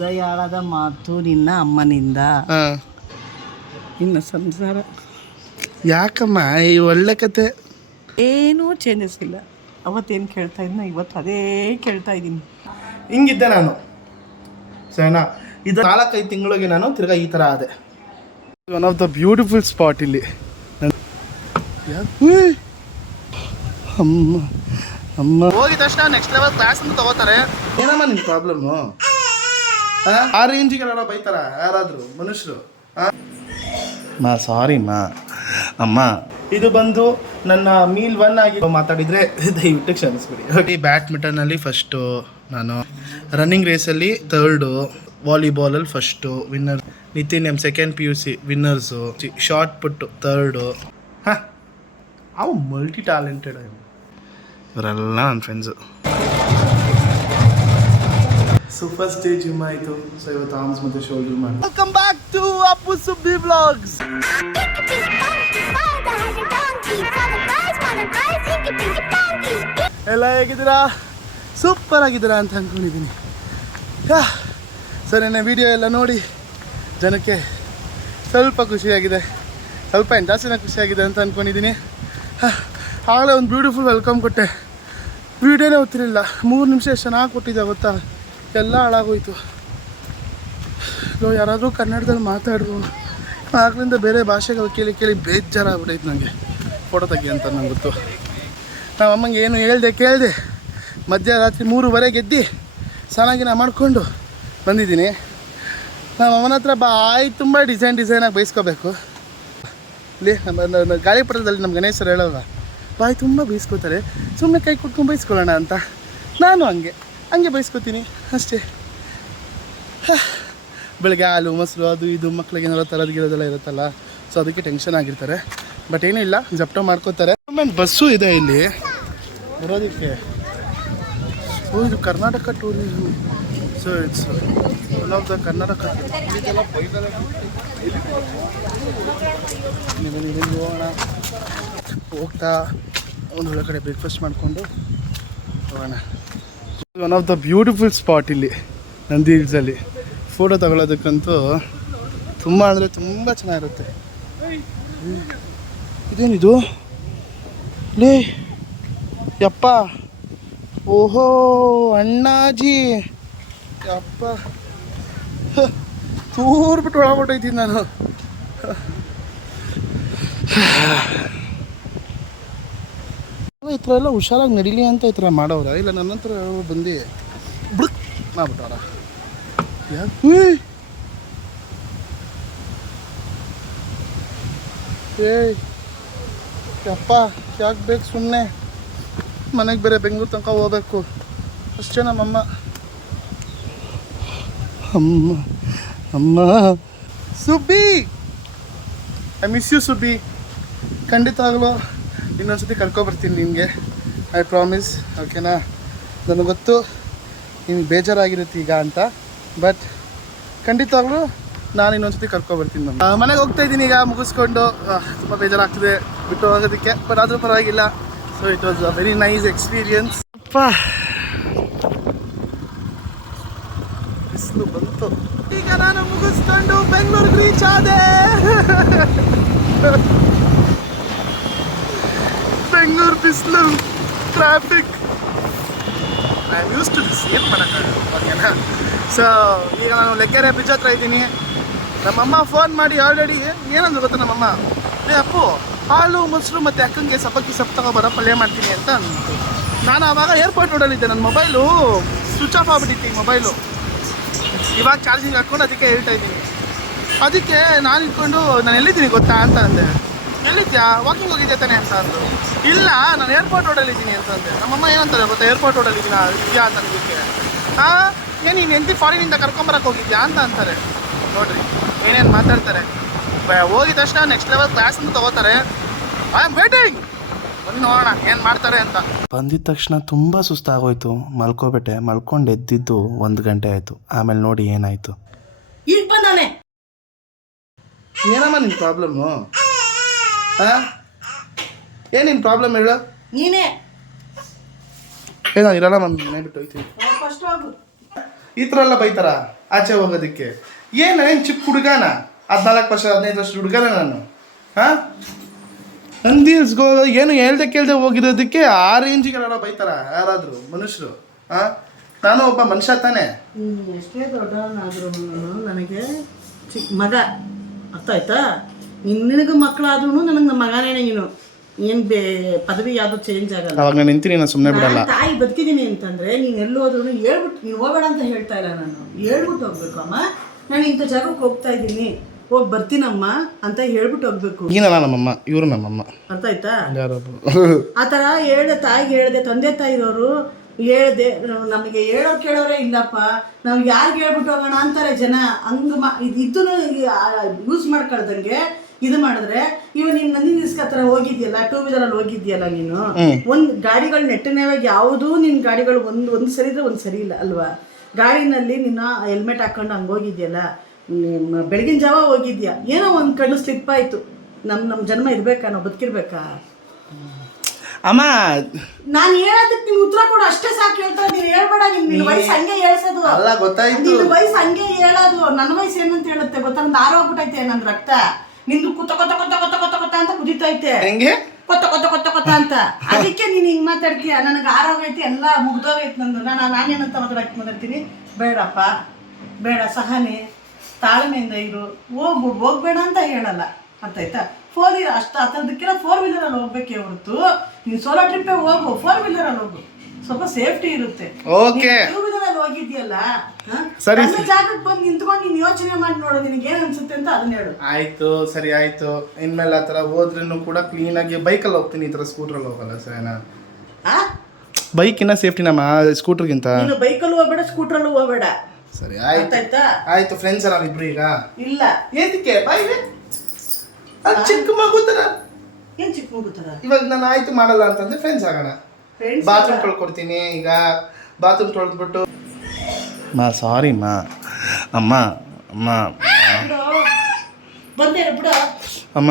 ಹೃದಯಾಳದ ಮಾತು ನಿನ್ನ ಅಮ್ಮನಿಂದ. ಇನ್ನು ಸಂಸಾರ ಯಾಕಮ್ಮ ಈ ಒಳ್ಳೆ ಕತೆ? ಏನೂ ಚೇಂಜಸ್ ಇಲ್ಲ. ಅವತ್ತೇನು ಕೇಳ್ತಾ ಇದ್ನ ಇವತ್ತು ಅದೇ ಕೇಳ್ತಾ ಇದ್ದೀನಿ. ಹಿಂಗಿದ್ದೆ ನಾನು ಸರಿನಾ. ಇದು 4-5 ತಿಂಗಳಿಗೆ ನಾನು ತಿರ್ಗಾ ಈ ಥರ ಆದೆ. One of the beautiful spot ಇಲ್ಲಿ. ಅಮ್ಮ ಅಮ್ಮ ಹೋಗಿದ ತಕ್ಷಣ ನೆಕ್ಸ್ಟ್ ಲೆವೆಲ್ ಕ್ಲಾಸ್ ಅಂತ ತಗೋತಾರೆ. ಏನಮ್ಮ ನಿನ್ನ ಪ್ರಾಬ್ಲಮ್ಮು? ಆ ರೇಂಜಿಗೆ ಯಾರೋ ಬೈತಾರ ಯಾರಾದರೂ ಮನುಷ್ಯರು? ಸಾರಿಮ್ಮ ಅಮ್ಮ. ಇದು ಬಂದು ನನ್ನ ಮೀಲ್ 1 ಆಗಿ ಮಾತಾಡಿದರೆ ದಯವಿಟ್ಟು ಕ್ಷಮಿಸ್ಬಿಡಿ. ಬ್ಯಾಡ್ಮಿಂಟನಲ್ಲಿ ಫಸ್ಟು ನಾನು, ರನ್ನಿಂಗ್ ರೇಸಲ್ಲಿ 3rd, ವಾಲಿಬಾಲಲ್ಲಿ first winner, Nitin M 2nd PUC winners, shot put 3rd. ಅವು ಮಲ್ಟಿ ಟ್ಯಾಲೆಂಟೆಡ್ ಇವರೆಲ್ಲ ನನ್ನ ಫ್ರೆಂಡ್ಸು. ಸೂಪರ್ ಸ್ಟೇಜ್ ಜಿಮ್ ಆಯಿತು. ಸೊ ಇವತ್ತು ಆರ್ಮ್ಸ್ ಮತ್ತು ಶೋಲ್ಡರ್ ಮಾಡಿ. Welcome back to Appu Subbi vlogs. ಎಲ್ಲ ಹೇಗಿದ್ದೀರಾ? ಸೂಪರ್ ಆಗಿದ್ದೀರಾ ಅಂತ ಅಂದ್ಕೊಂಡಿದ್ದೀನಿ. ಸರ್ ನನ್ನ ವಿಡಿಯೋ ಎಲ್ಲ ನೋಡಿ ಜನಕ್ಕೆ ಸ್ವಲ್ಪ ಖುಷಿಯಾಗಿದೆ, ಸ್ವಲ್ಪ ಏನು ಜಾಸ್ತಿನೇ ಖುಷಿಯಾಗಿದೆ ಅಂತ ಅಂದ್ಕೊಂಡಿದ್ದೀನಿ. ಆಗಲೇ ಒಂದು ಬ್ಯೂಟಿಫುಲ್ ವೆಲ್ಕಮ್ ಕೊಟ್ಟೆ, ವಿಡಿಯೋನೇ ಗೊತ್ತಿರಲಿಲ್ಲ. 3 ನಿಮಿಷ ಎಷ್ಟು ಚೆನ್ನಾಗಿ ಕೊಟ್ಟಿದ್ದೆ ಗೊತ್ತಾ, ಎಲ್ಲ ಹಾಳಾಗೋಯ್ತು. ಯಾರಾದರೂ ಕನ್ನಡದಲ್ಲಿ ಮಾತಾಡ್ರು, ಆಗಲಿಂದ ಬೇರೆ ಭಾಷೆಗಳು ಕೇಳಿ ಕೇಳಿ ಬೇಜಾರಾಗ್ಬಿಟ್ಟೈತೆ ನನಗೆ. ಫೋಟೋ ತೆಗಿ ಅಂತ ನಂಗೆ ಗೊತ್ತು. ನಾವು ಅಮ್ಮಂಗೆ ಏನು ಕೇಳಿದೆ ಮಧ್ಯರಾತ್ರಿ 3:15 ಎದ್ದು ಸ್ನಾನ ಮಾಡಿಕೊಂಡು ಬಂದಿದ್ದೀನಿ. ನಮ್ಮ ಅಮ್ಮನ ಹತ್ರ ಬಾಯಿ ತುಂಬ ಡಿಸೈನಾಗಿ ಬೈಸ್ಕೋಬೇಕು. ಇಲ್ಲಿ ನಮ್ಮ ಗಾಳಿಪಟದಲ್ಲಿ ನಮ್ಮ ಗಣೇಶರು ಹೇಳೋಲ್ಲ, ಬಾಯಿ ತುಂಬ ಬೈಸ್ಕೋತಾರೆ, ಸುಮ್ಮನೆ ಕೈ ಕೊಟ್ಕೊಂಡು ಬೈಸ್ಕೊಳ್ಳೋಣ ಅಂತ. ನಾನು ಹಂಗೆ ಬೈಸ್ಕೋತೀನಿ ಅಷ್ಟೇ. ಬೆಳಗ್ಗೆ ಹಾಲು ಮೊಸರು ಅದು ಇದು ಮಕ್ಳಿಗೆ ಏನಾರೋ ತರೋದಿರೋದೆಲ್ಲ ಇರುತ್ತಲ್ಲ, ಸೊ ಅದಕ್ಕೆ ಟೆನ್ಷನ್ ಆಗಿರ್ತಾರೆ. ಬಟ್ ಏನೂ ಇಲ್ಲ, ಜಪ್ಟೋ ಮಾಡ್ಕೋತಾರೆ. ಬಸ್ಸು ಇದೆ ಇಲ್ಲಿ ಬರೋದಕ್ಕೆ. ಸೊ ಇದು Karnataka tourism. So it's one of the Karnataka. ಹೋಗೋಣ, ಹೋಗ್ತಾ ಒಂದು ಕಡೆ ಬ್ರೇಕ್ಫಾಸ್ಟ್ ಮಾಡಿಕೊಂಡು ಹೋಗೋಣ. One of the beautiful spot ಇಲ್ಲಿ ನಂದಿ ಹಿಲ್ಸಲ್ಲಿ. ಫೋಟೋ ತಗೊಳ್ಳೋದಕ್ಕಂತೂ ತುಂಬ ಅಂದರೆ ತುಂಬ ಚೆನ್ನಾಗಿರುತ್ತೆ. ಇದೇನಿದು ಲೇ ಯಪ್ಪ? ಓಹೋ ಅಣ್ಣಾಜಿ ಯಪ್ಪ, ತೂರ್ಬಿಟ್ಟು ಒಳಬಿಟ್ಟೈತೀನಿ ನಾನು. ಈ ಥರ ಎಲ್ಲ ಹುಷಾರಾಗಿ ನಡೀಲಿ ಅಂತ ಈ ಥರ ಮಾಡೋರ, ಇಲ್ಲ ನನ್ನ ಹತ್ರ ಬಂದು ಬುಡಕ್ ಮಾಡ್ಬಿಟ್ಟಾರ. ಏಯ್ ಯಪ್ಪ ಯಾಕೆ ಬೇಕು ಸುಮ್ಮನೆ, ಮನೆಗೆ ಬೇರೆ ಬೆಂಗಳೂರು ತನಕ ಹೋಗ್ಬೇಕು ಅಷ್ಟೇ. ನಮ್ಮಮ್ಮ ಅಮ್ಮ ಅಮ್ಮ Subbi, I miss you Subbi. ಖಂಡಿತ ಆಗಲು ಇನ್ನೊಂದ್ಸತಿ ಕರ್ಕೊಬರ್ತೀನಿ ನಿನಗೆ, ಐ ಪ್ರಾಮಿಸ್. ಓಕೆನಾ? ನನಗೆ ಗೊತ್ತು ನಿಮ್ಗೆ ಬೇಜಾರಾಗಿರುತ್ತೆ ಈಗ ಅಂತ, ಬಟ್ ಖಂಡಿತವಾಗ್ಲೂ ನಾನು ಇನ್ನೊಂದ್ಸತಿ ಕರ್ಕೊಬರ್ತೀನಿ. ನಾನು ಮನೆಗೆ ಹೋಗ್ತಾ ಇದ್ದೀನಿ ಈಗ ಮುಗಿಸ್ಕೊಂಡು. ತುಂಬ ಬೇಜಾರಾಗ್ತದೆ ಬಿಟ್ಟು ಹೋಗೋದಕ್ಕೆ, ಬಟ್ ಆದರೂ ಪರವಾಗಿಲ್ಲ. So it was a very nice experience. ಬಿಸಿಲು ಬಂತು. ಈಗ ನಾನು ಮುಗಿಸ್ಕೊಂಡು ಬೆಂಗಳೂರಿಗೆ ರೀಚ್ ಆದೆ. ಬೆಂಗಳೂರು ಬಿಸಿಲು, traffic, I am use to this. ಏನು ಮಾಡೋಕ್ಕಾಗಲ್ಲ, ಓಕೆನಾ? ಸೊ ಈಗ ನಾನು ಲೆಕ್ಕರೆ ಬ್ರಿಡ್ಜ್ ಹತ್ರ ಇದ್ದೀನಿ. ನಮ್ಮಮ್ಮ ಫೋನ್ ಮಾಡಿ ಆಲ್ರೆಡಿ ಏನಂದ್ರು ಗೊತ್ತಾ ನಮ್ಮಮ್ಮ, ಅಪ್ಪು ಹಾಲು ಮೊಸರು ಮತ್ತು ಅಕ್ಕಂಗೆ ಸಬ್ಬಕ್ಕಿ ಸೊಪ್ಪು ತಗೊಬರೋ ಪಲ್ಯ ಮಾಡ್ತೀನಿ ಅಂತ ಅಂತು. ನಾನು ಆವಾಗ ಏರ್ಪೋರ್ಟ್ ರೋಡಲ್ಲಿದ್ದೆ, ನನ್ನ ಮೊಬೈಲು ಸ್ವಿಚ್ ಆಫ್ ಆಗಿಬಿಟ್ಟಿತ್ತು. ಈ ಮೊಬೈಲು ಇವಾಗ ಚಾರ್ಜಿಂಗ್ ಹಾಕ್ಕೊಂಡು ಅದಕ್ಕೆ ಹೇಳ್ತಾ ಇದ್ದೀನಿ. ಅದಕ್ಕೆ ನಾನು ಇಟ್ಕೊಂಡು ನಾನು ಎಲ್ಲಿದ್ದೀನಿ ಗೊತ್ತಾ ಅಂತ ಅಂದೆ. ಎಲ್ಲಿದ್ಯಾ? ವಾಕಿಂಗ್ ಹೋಗಿದ್ದೆ ತಾನೆ ಅಂತ ಅಂದರು. ಇಲ್ಲ ನಾನು ಏರ್ಪೋರ್ಟ್ ರೋಡಲ್ಲಿದ್ದೀನಿ ಅಂತ ಅಂದೆ. ನಮ್ಮಮ್ಮ ಏನಂತಾರೆ ಗೊತ್ತಾ, ಏರ್ಪೋರ್ಟ್ ರೋಡಲ್ಲಿದ್ದೀನ ಇದೆಯಾ ಅಂತ ಅಂದಕ್ಕೆ, ಏನು ನೀನು ಎಂತಿ ಫಾರಿನಿಂದ ಕರ್ಕೊಂಬರಕ್ಕೆ ಹೋಗಿದ್ಯಾ ಅಂತ ಅಂತಾರೆ. ನೋಡ್ರಿ ಏನೇನು ಮಾತಾಡ್ತಾರೆ. ಹೋಗಿದ ತಕ್ಷಣ ನೆಕ್ಸ್ಟ್ ಲೆವೆಲ್ ಕ್ಲಾಸ್ ಅಂತ ತಗೋತಾರೆ. ಐ ಆಮ್ ವೇಟಿಂಗ್, ಬನ್ನಿ ನೋಡೋಣ ಏನು ಮಾಡ್ತಾರೆ ಅಂತ. ಬಂದಿದ್ದ ತಕ್ಷಣ ತುಂಬ ಸುಸ್ತಾಗೋಯ್ತು, ಮಲ್ಕೋಬಿಟ್ಟೆ. ಮಲ್ಕೊಂಡು ಎದ್ದಿದ್ದು 1 ಗಂಟೆ ಆಯಿತು. ಆಮೇಲೆ ನೋಡಿ ಏನಾಯಿತು. ಈಗ ಬಂದಾನೆ. ಏನಮ್ಮ ನಿನ್ನ ಪ್ರಾಬ್ಲಮ್ಮು? ಏನು ನಿನ್ನ ಪ್ರಾಬ್ಲಮ್ ಹೇಳು? ನೀನೇ ನಾನು ಇರಲ್ಲ ಮಮ್ಮಿ, ಮನೆ ಬಿಟ್ಟು ಹೋಗ್ತೀನಿ. ಈ ಥರ ಎಲ್ಲ ಬೈತಾರ ಆಚೆ ಹೋಗೋದಕ್ಕೆ? ಏನು ಚಿಕ್ಕ ಹುಡುಗನ 14 ವರ್ಷ 15 ವರ್ಷದ ಹುಡುಗನ ನಾನು? ಹಾಂ ನಂದಿಸ್ಗೋ ಏನು ಹೇಳ್ದೆ ಕೇಳ್ದೆ ಹೋಗಿರೋದಕ್ಕೆ ಆ ರೇಂಜಿಗೆಲ್ಲ ಬೈತಾರ ಯಾರಾದರೂ ಮನುಷ್ಯರು? ಹಾಂ ನಾನು ಒಬ್ಬ ಮನುಷ್ಯ ತಾನೇ. ಎಷ್ಟೇ ದೊಡ್ಡವನಾದ್ರೂ ನನಗೆ ಚಿಕ್ಕ ಮಗ, ಅರ್ಥ ಆಯ್ತಾ? ನಿನಗೂ ಮಕ್ಕಳಾದ್ರೂ ನನಗೆ ನಮ್ಮ ಮಗನೇ ನೀನು. ಏನು ಪದವಿ ಯಾವುದು ಚೇಂಜ್ ಆಗಲ್ಲ. ಅವಾಗ ನಾನು ನಿಂತೀನಿ, ನಾನು ಸುಮ್ಮನೆ ಬಿಡಲ್ಲ. ತಾಯಿ ಬದುಕಿದ್ದೀನಿ ಅಂತಂದರೆ ನೀನು ಎಲ್ಲೂ ಹೋದ್ರೂ ಹೇಳ್ಬಿಟ್ಟು, ನೀನು ಹೋಗಬೇಡ ಅಂತ ಹೇಳ್ತಾ ಇಲ್ಲ ನಾನು, ಹೇಳ್ಬಿಟ್ಟು ಹೋಗ್ಬೇಕು. ಅಮ್ಮ ನಾನು ಇಂಥ ಜಾಗಕ್ಕೆ ಹೋಗ್ತಾ ಇದ್ದೀನಿ, ಹೋಗಿ ಬರ್ತೀನಮ್ಮ ಅಂತ ಹೇಳ್ಬಿಟ್ಟು ಹೋಗ್ಬೇಕು. ಈಗಲ್ಲ ನಮ್ಮಮ್ಮ, ಇವರು ನಮ್ಮಮ್ಮ, ಅರ್ಥ ಆಯ್ತಾ? ಯಾರೊಬ್ಬರು ಆ ಥರ ಹೇಳ್ದೆ, ತಾಯಿಗೆ ಹೇಳ್ದೆ, ತಂದೆ ತಾಯಿರೋರು ಹೇಳ್ದೆ. ನಮಗೆ ಹೇಳೋರು ಕೇಳೋರೇ ಇಲ್ಲಪ್ಪ, ನಾವು ಯಾರಿಗೆ ಹೇಳ್ಬಿಟ್ಟು ಹೋಗೋಣ ಅಂತಾರೆ ಜನ. ಹಂಗೆ ಇದೂ ಯೂಸ್ ಮಾಡ್ಕೊಳ್ದಂಗೆ ಇದು ಮಾಡಿದ್ರೆ, ಇವಾಗ ನೀನು ನಂದಿನ ದಿವ್ಸಕ್ಕೆ ಹತ್ರ ಹೋಗಿದ್ಯಲ್ಲ, 2 ವೀಲರಲ್ಲಿ ಹೋಗಿದ್ಯಲ್ಲ ನೀನು, ಒಂದು ಗಾಡಿಗಳು ನೆಟ್ಟನೇವಾಗಿ ಯಾವುದೂ ನಿನ್ನ ಗಾಡಿಗಳು ಒಂದು ಸರಿ ಇದ್ರೆ ಒಂದು ಸರಿ ಇಲ್ಲ ಅಲ್ವಾ? ಗಾಡಿನಲ್ಲಿ ನಿನ್ನ ಹೆಲ್ಮೆಟ್ ಹಾಕ್ಕೊಂಡು ಹಂಗೆ ಹೋಗಿದ್ಯಲ್ಲ, ಬೆಳಗಿನ ಜಾವ ಹೋಗಿದ್ಯಾ, ಏನೋ ಒಂದು ಕಣ್ಣು ಸ್ಲಿಪ್ ಆಯಿತು. ನಮ್ಮ ಜನ್ಮ ಇರಬೇಕಾ, ನಾವು ಬದುಕಿರ್ಬೇಕಾ? ಅಮ್ಮ ನಾನು ಹೇಳೋದಕ್ಕೆ ನೀವು ಉತ್ತರ ಕೊಡು, ಅಷ್ಟೇ ಸಾಕು. ಹೇಳ್ತಾರೆ ನೀನು ಹೇಳ್ಬೇಡ, ನಿನ್ನ ವಯಸ್ಸು ಹಂಗೆ ಹೇಳ್ಸೋದು ಅಲ್ಲ, ಗೊತ್ತಾಯ್ತು. ನಿನ್ನ ವಯಸ್ಸು ಹಂಗೆ ಹೇಳೋದು. ನನ್ನ ವಯಸ್ಸು ಏನಂತ ಹೇಳುತ್ತೆ ಗೊತ್ತಾ? ನಂದು ಆರೋಗ್ಬಿಟ್ಟೈತೆ ನನ್ನ ರಕ್ತ, ನಿಂದು ಕೊತ್ತ ಕೊತ್ತ ಕೊತ್ತ ಕೊತ್ತ ಕೊತ್ತ ಕೊತ್ತ ಅಂತ ಕುದಿತೈತೆ, ಹೆಂಗೆ ಕೊತ್ತ ಕೊತ್ತ ಕೊತ್ತ ಕೊತ್ತ ಅಂತ. ಅದಕ್ಕೆ ನೀನು ಹಿಂಗೆ ಮಾತಾಡ್ತೀಯ. ನನಗೆ ಆರೋಗ್ಯ ಐತಿ, ಎಲ್ಲ ಮುಗ್ದೋಗೈತೆ ನಂದು. ನಾನೇನಂತ ಮಾತಾಡ್ತೀನಿ? ಬೇಡಪ್ಪ, ಬೇಡ, ಸಹನೆ ತಾಳ್ಮೆಯಿಂದ ಇರು, ಹೋಗ್ಬೇಡ ಅಂತ ಹೇಳಲ್ಲ. ಅರ್ಥ ಆಯ್ತಾ? 4 ವೀಲರ್ ಅಷ್ಟು ಆ ಥರದಕ್ಕೆಲ್ಲ 4 ವೀಲರಲ್ಲಿ ಹೋಗ್ಬೇಕೇ ಹೊರತು ನೀನು ಸೋಲೋ ಟ್ರಿಪ್ಪೇ ಹೋಗು, 4 ವೀಲರಲ್ಲಿ ಹೋಗು, ಸ್ವಲ್ಪ ಸೇಫ್ಟಿ ಇರುತ್ತೆ. ಓಕೆ 2 ವೀಲರಲ್ಲಿ ಹೋಗಿದ್ಯಲ್ಲ, ಸರಿ, ಜಾಗಕ್ಕೆ ಬಂದು ನಿಂತ್ಕೊಂಡು ನೀನು ಯೋಚನೆ ಮಾಡಿ ನೋಡು, ನಿನಗೆ ಏನು ಅನ್ಸುತ್ತೆ ಅಂತ ಅದನ್ನ ಹೇಳು. ಆಯ್ತು, ಸರಿ ಆಯ್ತು. ಇನ್ಮೇಲೆ ಆ ಥರ ಹೋದ್ರೂ ಕೂಡ ಕ್ಲೀನಾಗಿ ಬೈಕಲ್ಲಿ ಹೋಗ್ತೀನಿ, ಈ ಥರ ಸ್ಕೂಟ್ರಲ್ಲಿ ಹೋಗಲ್ಲ. ಸರಿನಾ? ಬೈಕಿನ ಸೇಫ್ಟಿ ನಮ್ಮ ಸ್ಕೂಟ್ರಿಗಿಂತ. ನೀನು ಬೈಕಲ್ಲೂ ಹೋಗ್ಬೇಡ, ಸ್ಕೂಟ್ರಲ್ಲೂ ಹೋಗ್ಬೇಡ. ಸರಿ ಆಯ್ತು ಆಯ್ತು. ಫ್ರೆಂಡ್ಸ್ ನಾವಿಬ್ರು ಈಗ ಇಲ್ಲ. ಏತಕ್ಕೆ ಬಾಯಿವೆ ಚಿಕ್ಕ ಮಗು ಥರ? ಏನು ಚಿಕ್ಕ ಮಗು ಥರ? ಇವಾಗ ನಾನು ಆಯ್ತು ಮಾಡಲ್ಲ ಅಂತಂದ್ರೆ ಫ್ರೆಂಡ್ಸ್ ಆಗೋಣ. ಬಾತ್ರೂಮ್ ತೊಳ್ಕೊಡ್ತೀನಿ ಈಗ. ಬಾತ್ರೂಮ್ ತೊಳೆದ್ಬಿಟ್ಟು ಸಾರಿ ಅಮ್ಮ ಬಂದೇ ಬಿಡು ಅಮ್ಮ,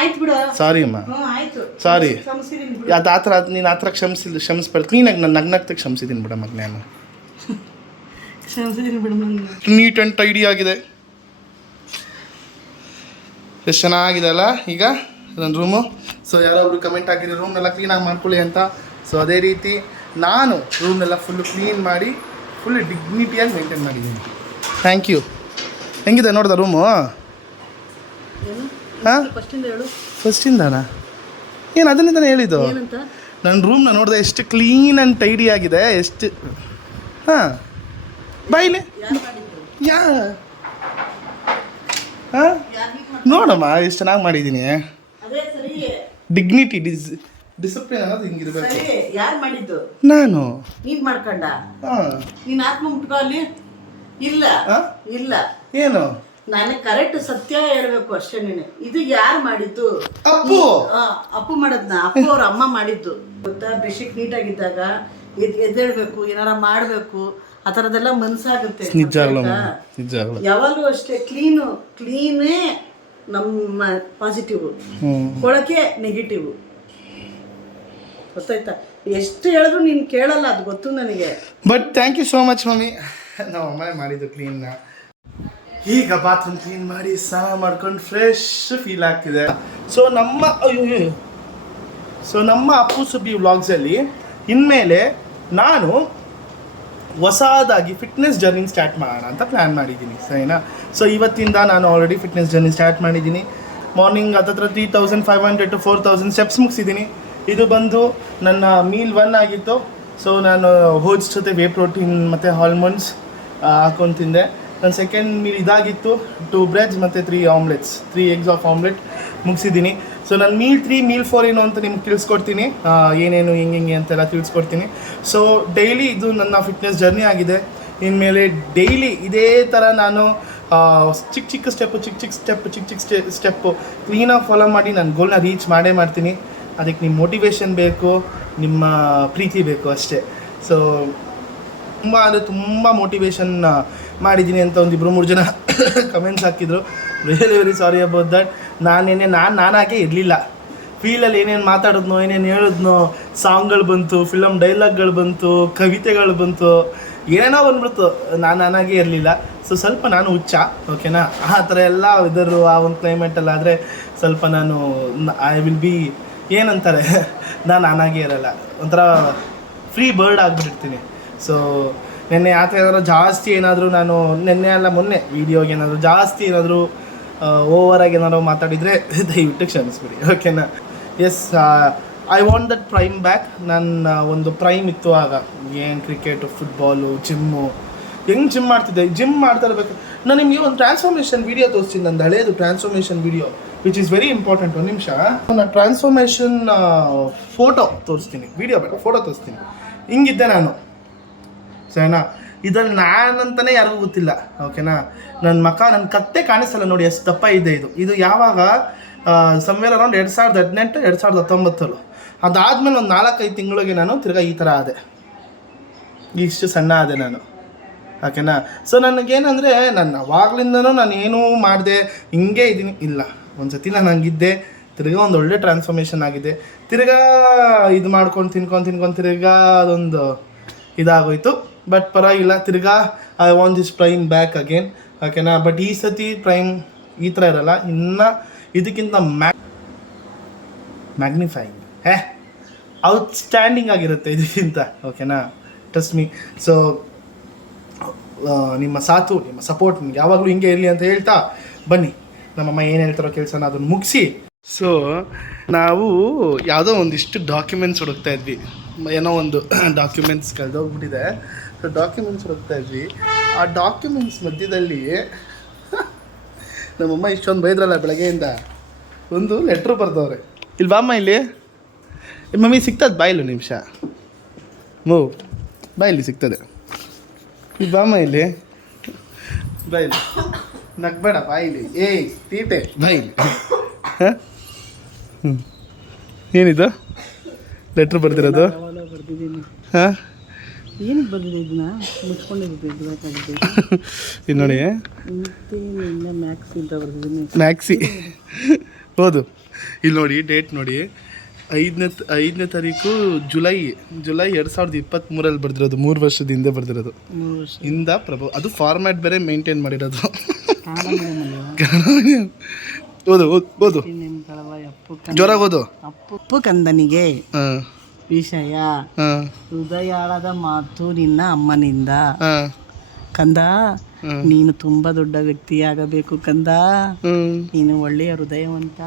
ಆಯ್ತು ಬಿಡು, ಸಾರಿ ಅಮ್ಮ, ಆಯ್ತು, ಸಾರಿ. ಕ್ಷಮಿಸಿದೀನಿ. ಅದು ಆ ಥರ ನೀನು ಆ ಥರ ಕ್ಷಮಿಸ್ಬಾರ್ದು. ಕ್ಲೀನಾಗಿ ನಾನು ನಗ್ನಗ್ತಕ್ಕೆ ಕ್ಷಮಿಸಿದ್ದೀನಿ ಬಿಡ ಮಗ. ನಾನು ಕ್ಷಮಿಸಿದೀನಿ ಬಿಡು. ನೀಟ್ ಆ್ಯಂಡ್ ಟೈಡಿ ಆಗಿದೆ. ಎಷ್ಟು ಚೆನ್ನಾಗಿದೆ ಅಲ್ಲ ಈಗ ನನ್ನ ರೂಮು. ಸೊ ಯಾರೋ ಒಬ್ರು ಕಮೆಂಟ್ ಹಾಕಿದ್ರು ರೂಮ್ನೆಲ್ಲ ಕ್ಲೀನಾಗಿ ಮಾಡ್ಕೊಳ್ಳಿ ಅಂತ. ಸೊ ಅದೇ ರೀತಿ ನಾನು ರೂಮ್ನೆಲ್ಲ ಫುಲ್ಲು ಕ್ಲೀನ್ ಮಾಡಿ ಫುಲ್ ಡಿಗ್ನಿಟಿಯಾಗಿ ಮೇಂಟೈನ್ ಮಾಡಿದ್ದೀನಿ. Thank you. ಹೆಂಗಿದೆ ನೋಡ್ದ ರೂಮು? ಹಾಂ, ಫಸ್ಟಿಂದಾನಾ? ಏನು ಅದನ್ನೇ ತಾನೇ ಹೇಳಿದ್ದು. ನನ್ನ ರೂಮ್ನ ನೋಡಿದೆ ಎಷ್ಟು ಕ್ಲೀನ್ ಆ್ಯಂಡ್ ಟೈಡಿ ಆಗಿದೆ. ಎಷ್ಟು ಹಾಂ ಬಾಯಿಲೆ ಹಾಂ ನೋಡಮ್ಮ, ಎಷ್ಟು ಚೆನ್ನಾಗಿ ಮಾಡಿದ್ದೀನಿ. ಡಿಗ್ನಿಟಿ, ಡಿಸಿಪ್ಲಿನ್ ಅನ್ನೋದು ಹಿಂಗಿರ್ಬೇಕು. ಯಾರು ಮಾಡಿದ್ದು? ನಾನು. ನೀನ್ ಮಾಡ್ಕೊಂಡ? ಹಾಂ. ನೀನ್ ಆತ್ಮ ಮುಟ್ಕೋ ಅಲ್ಲಿ. ಇಲ್ಲ ಇಲ್ಲ, ಏನು? ನಾನು ಕರೆಕ್ಟ್ ಸತ್ಯ ಹೇಳ್ಬೇಕು ಅಷ್ಟೇ. ನೀನು ಇದು ಯಾರು ಮಾಡಿದ್ದು? ಅಪ್ಪು. ಅಪ್ಪು ಮಾಡದ್ನ? ಅಪ್ಪು ಅವ್ರ ಅಮ್ಮ ಮಾಡಿದ್ದು ಗೊತ್ತಾ? ಬೆಡ್ಶೀಟ್ ನೀಟಾಗಿದ್ದಾಗ ಎದ್ದೇಳ್ಬೇಕು, ಏನಾರ ಮಾಡಬೇಕು, ಆ ಥರದ್ದೆಲ್ಲ ಮನಸ್ಸಾಗುತ್ತೆ. ಯಾವಾಗಲೂ ಅಷ್ಟೇ ಕ್ಲೀನೇ ನಮ್ಮ ಪಾಸಿಟಿವ್, ಕೊಳಕೆ ನೆಗೆಟಿವ್. ಗೊತ್ತಾಯ್ತಾ? ಎಷ್ಟು ಹೇಳಿದ್ರು ನೀನು ಕೇಳಲ್ಲ, ಅದು ಗೊತ್ತು ನನಗೆ. But thank you so much mummy. ನಾವು ಅಮ್ಮನೇ ಮಾಡಿದ್ದು ಕ್ಲೀನ್ನ. ಈಗ ಬಾತ್ರೂಮ್ ಕ್ಲೀನ್ ಮಾಡಿ ಸ್ನಾನ ಮಾಡ್ಕೊಂಡು ಫ್ರೆಶ್ ಫೀಲ್ ಆಗ್ತಿದೆ. ಸೊ ನಮ್ಮ ಅಪ್ಪು ಸುಬ್ಬಿ ವ್ಲಾಗ್ಸಲ್ಲಿ ಇನ್ಮೇಲೆ ನಾನು ಹೊಸದಾಗಿ ಫಿಟ್ನೆಸ್ ಜರ್ನಿ ಸ್ಟಾರ್ಟ್ ಮಾಡೋಣ ಅಂತ ಪ್ಲ್ಯಾನ್ ಮಾಡಿದ್ದೀನಿ. ಸರಿನಾ? ಸೊ ಇವತ್ತಿಂದ ನಾನು ಆಲ್ರೆಡಿ ಫಿಟ್ನೆಸ್ ಜರ್ನಿ ಸ್ಟಾರ್ಟ್ ಮಾಡಿದ್ದೀನಿ. ಮಾರ್ನಿಂಗ್ ಹತ್ತತ್ರ 3500 to 4000 ಸ್ಟೆಪ್ಸ್ ಮುಗಿಸಿದ್ದೀನಿ. ಇದು ಬಂದು ನನ್ನ ಮೀಲ್ 1 ಆಗಿತ್ತು. ಸೊ ನಾನು ಹೋಜ್ ಜೊತೆ ವೇ ಪ್ರೋಟೀನ್ ಮತ್ತು ಹಾರ್ಮೋನ್ಸ್ ಹಾಕೊಂಡು ತಿಂದೆ. ನನ್ನ ಸೆಕೆಂಡ್ ಮೀಲ್ ಇದಾಗಿತ್ತು, 2 ಬ್ರೆಡ್ಸ್ ಮತ್ತು 3 ಆಮ್ಲೆಟ್ಸ್, 3 eggs ಆಫ್ ಆಮ್ಲೆಟ್ ಮುಗಿಸಿದ್ದೀನಿ. ಸೊ ನಾನು ಮೀಲ್ 3 ಮೀಲ್ 4 ಏನು ಅಂತ ನಿಮ್ಗೆ ತಿಳಿಸ್ಕೊಡ್ತೀನಿ, ಏನೇನು ಹೆಂಗೆ ಅಂತೆಲ್ಲ ತಿಳಿಸ್ಕೊಡ್ತೀನಿ. ಸೊ ಡೈಲಿ ಇದು ನನ್ನ ಫಿಟ್ನೆಸ್ ಜರ್ನಿ ಆಗಿದೆ. ಇನ್ಮೇಲೆ ಡೈಲಿ ಇದೇ ಥರ ನಾನು ಚಿಕ್ಕ ಸ್ಟೆಪ್ಪು ಕ್ಲೀನಾಗಿ ಫಾಲೋ ಮಾಡಿ ನನ್ನ ಗೋಲ್ನ ರೀಚ್ ಮಾಡ್ತೀನಿ. ಅದಕ್ಕೆ ನಿಮ್ಮ ಮೋಟಿವೇಶನ್ ಬೇಕು, ನಿಮ್ಮ ಪ್ರೀತಿ ಬೇಕು ಅಷ್ಟೇ. ಸೊ ತುಂಬ ಮೋಟಿವೇಶನ್ ಮಾಡಿದ್ದೀನಿ ಅಂತ ಒಂದು 2-3 ಜನ ಕಮೆಂಟ್ಸ್ ಹಾಕಿದ್ರು. Very sorry about that. ನಾನಾಗೆ ಇರಲಿಲ್ಲ. ಫೀಲಲ್ಲಿ ಏನೇನು ಮಾತಾಡಿದ್ನೋ, ಏನೇನು ಹೇಳಿದ್ನೋ, ಸಾಂಗ್ಗಳು ಬಂತು, ಫಿಲಮ್ ಡೈಲಾಗ್ಗಳು ಬಂತು, ಕವಿತೆಗಳು ಬಂತು, ಏನೋ ಬಂದ್ಬಿಡ್ತು, ನಾನು ನಾನಾಗೇ ಇರಲಿಲ್ಲ. ಸೊ ಸ್ವಲ್ಪ ನಾನು ಹುಚ್ಚ, ಓಕೆನಾ. ಆ ಥರ ಎಲ್ಲ ವೆದರು ಆ ಒಂದು ಕ್ಲೈಮೇಟಲ್ಲಾದರೆ ಸ್ವಲ್ಪ ನಾನು ಐ ವಿಲ್ ಬಿ ಏನಂತಾರೆ ನಾನು ನಾನಾಗೇ ಇರಲ್ಲ, ಒಂಥರ ಫ್ರೀ ಬರ್ಡ್ ಆಗಿಬಿಟ್ಟಿರ್ತೀನಿ. ಸೊ ನೆನ್ನೆ ಆ ಥರ ಏನಾದರೂ ಜಾಸ್ತಿ ಏನಾದರೂ ನಾನು ನೆನ್ನೆ ಅಲ್ಲ ಮೊನ್ನೆ ವೀಡಿಯೋಗೆ ಏನಾದರೂ ಜಾಸ್ತಿ ಏನಾದರೂ ಓವರಾಗಿ ಏನಾದರೂ ಮಾತಾಡಿದರೆ ದಯವಿಟ್ಟು ಕ್ಷಮಿಸ್ಬಿಡಿ, ಓಕೆನಾ. Yes, I want that prime back. ನನ್ನ ಒಂದು ಪ್ರೈಮ್ ಇತ್ತು ಆಗ, ಏನು ಕ್ರಿಕೆಟು, ಫುಟ್ಬಾಲು, ಜಿಮ್ಮು, ಹೆಂಗೆ ಜಿಮ್ ಮಾಡ್ತಿದ್ದೆ, ಜಿಮ್ ಮಾಡ್ತಾ ಇರಬೇಕು. ನಾನು ನಿಮಗೆ ಒಂದು ಟ್ರಾನ್ಸ್ಫಾರ್ಮೇಷನ್ ವೀಡಿಯೋ ತೋರಿಸ್ತೀನಿ, ನಂದು ಹಳೇದು transformation video which is very important. ಒಂದು ನಿಮಿಷ, ನಾನು ಟ್ರಾನ್ಸ್ಫಾರ್ಮೇಷನ್ ಫೋಟೋ ತೋರಿಸ್ತೀನಿ, ವೀಡಿಯೋ ಬೇಡ, ಫೋಟೋ ತೋರಿಸ್ತೀನಿ. ಹಿಂಗಿದ್ದೆ ನಾನು, ಸರಿನಾ. ಇದ್ರಲ್ಲಿ ನಾನಂತಲೇ ಯಾರಿಗೂ ಗೊತ್ತಿಲ್ಲ, ಓಕೆನಾ. ನನ್ನ ಮಕ್ಕ, ನನ್ನ ಕತ್ತೆ ಕಾಣಿಸಲ್ಲ ನೋಡಿ, ಎಷ್ಟು ದಪ್ಪ ಇದೆ ಇದು. ಇದು ಯಾವಾಗ ಸಮ್ವೇರ್ ಅರೌಂಡ್ 2018 2019. ಅದಾದಮೇಲೆ ಒಂದು 4-5 ತಿಂಗಳಿಗೆ ನಾನು ತಿರ್ಗಾ ಈ ಥರ ಆದೆ, ಇಷ್ಟು ಸಣ್ಣ ಆದೆ ನಾನು, ಓಕೆನಾ. ಸೊ ನನಗೇನಂದರೆ, ನಾನು ಅವಾಗಲಿಂದನೂ ನಾನು ಏನೂ ಮಾಡಿದೆ ಹಿಂಗೆ ಇದ್ದೀನಿ ಇಲ್ಲ. ಒಂದು ಸತಿ ನಾನು ಹಂಗಿದ್ದೆ, ತಿರ್ಗಾ ಒಂದು ಒಳ್ಳೆ ಟ್ರಾನ್ಸ್ಫಾರ್ಮೇಷನ್ ಆಗಿದೆ. ತಿರ್ಗಾ ಇದು ಮಾಡ್ಕೊಂಡು ತಿನ್ಕೊಂಡು ತಿರ್ಗಾ ಅದೊಂದು ಇದಾಗೋಯ್ತು. ಬಟ್ ಪರವಾಗಿಲ್ಲ, ತಿರ್ಗಾ I want this prime back again, ಓಕೆನಾ. ಬಟ್ ಈ ಸತಿ ಪ್ರೈಮ್ ಈ ಥರ ಇರಲ್ಲ, ಇನ್ನು ಇದಕ್ಕಿಂತ ಮ್ಯಾಗ್ನಿಫೈಯಿಂಗ್ ಔಟ್ಸ್ಟ್ಯಾಂಡಿಂಗ್ ಆಗಿರುತ್ತೆ ಇದಕ್ಕಿಂತ, ಓಕೆನಾ. Trust me. ಸೊ ನಿಮ್ಮ ಸಾಥು, ನಿಮ್ಮ ಸಪೋರ್ಟ್ ನಿಮ್ಗೆ ಯಾವಾಗಲೂ ಹಿಂಗೆ ಇರಲಿ ಅಂತ ಹೇಳ್ತಾ ಬನ್ನಿ, ನಮ್ಮಮ್ಮ ಏನು ಹೇಳ್ತಾರೋ ಕೆಲಸನ ಅದನ್ನು ಮುಗಿಸಿ. ಸೊ ನಾವು ಯಾವುದೋ ಒಂದಿಷ್ಟು ಡಾಕ್ಯುಮೆಂಟ್ಸ್ ಹುಡುಕ್ತಾ ಇದ್ವಿ, ಏನೋ ಒಂದು ಡಾಕ್ಯುಮೆಂಟ್ಸ್ ಕಳೆದೋಗ್ಬಿಟ್ಟಿದೆ. ಸೊ ಡಾಕ್ಯುಮೆಂಟ್ಸ್ ಹುಡುಕ್ತಾ ಇದ್ವಿ. ಆ ಡಾಕ್ಯುಮೆಂಟ್ಸ್ ಮಧ್ಯದಲ್ಲಿ ನಮ್ಮಮ್ಮ ಇಷ್ಟೊಂದು ಬೈದ್ರಲ್ಲ ಬೆಳಗ್ಗೆಯಿಂದ, ಒಂದು ಲೆಟ್ರು ಬರ್ದವ್ರೆ. ಇಲ್ಲಿ ಬಾಮ್ಮ, ಇಲ್ಲಿ ಮಮ್ಮಿ ಸಿಗ್ತದೆ, ಬಾಯಿಲು ನಿಮಿಷ ಬಾಯಿಲಿ ಸಿಗ್ತದೆ. ಇಲ್ಲಿ ಬಾಮ್ಮ, ಇಲ್ಲಿ ಬಾಯಿಲಿ, ನಗ್ಬೇಡ, ಬಾಯಿಲಿ, ಏಯ್ ತೀಟೆ, ಬಾಯಿಲಿ. ಹಾಂ, ಏನಿದು ಲೆಟ್ರ್ ಬರ್ದಿರೋದು? ಹಾಂ, ಏನಕ್ಕೆ ಬಂದಿದೆ ಇದನ್ನ ಮುಚ್ಕೊಂಡಿದ್ದು ಇದು ನೋಡಿ, ಮ್ಯಾಕ್ಸಿ ಅಂತ ಬರ್ತಿದ್ದೀನಿ. ಮ್ಯಾಕ್ಸಿ ಹೌದು. ಇಲ್ಲಿ ನೋಡಿ, ಡೇಟ್ ನೋಡಿ, 5ನೇ ತಾರೀಕು ಜುಲೈ 2023 ಬರ್ದಿರೋದು. 3 ವರ್ಷದ ಹಿಂದೆ ಬರ್ದಿರೋದು, ಇಂದ ಪ್ರಭು. ಅದು ಫಾರ್ಮ್ಯಾಟ್ ಬೇರೆ ಮೇಂಟೈನ್ ಮಾಡಿರೋದು. ಓದು ಓದು, ಜೋರಾಗಿ ಓದು. ಅಪ್ಪು ಕಂದನಿಗೆ ವಿಷಯ, ಹೃದಯಾಳದ ಮಾತು ನಿನ್ನ ಅಮ್ಮನಿಂದ. ಕಂದ, ನೀನು ತುಂಬಾ ದೊಡ್ಡ ವ್ಯಕ್ತಿಯಾಗಬೇಕು ಕಂದ. ನೀನು ಒಳ್ಳೆಯ ಹೃದಯವಂತ,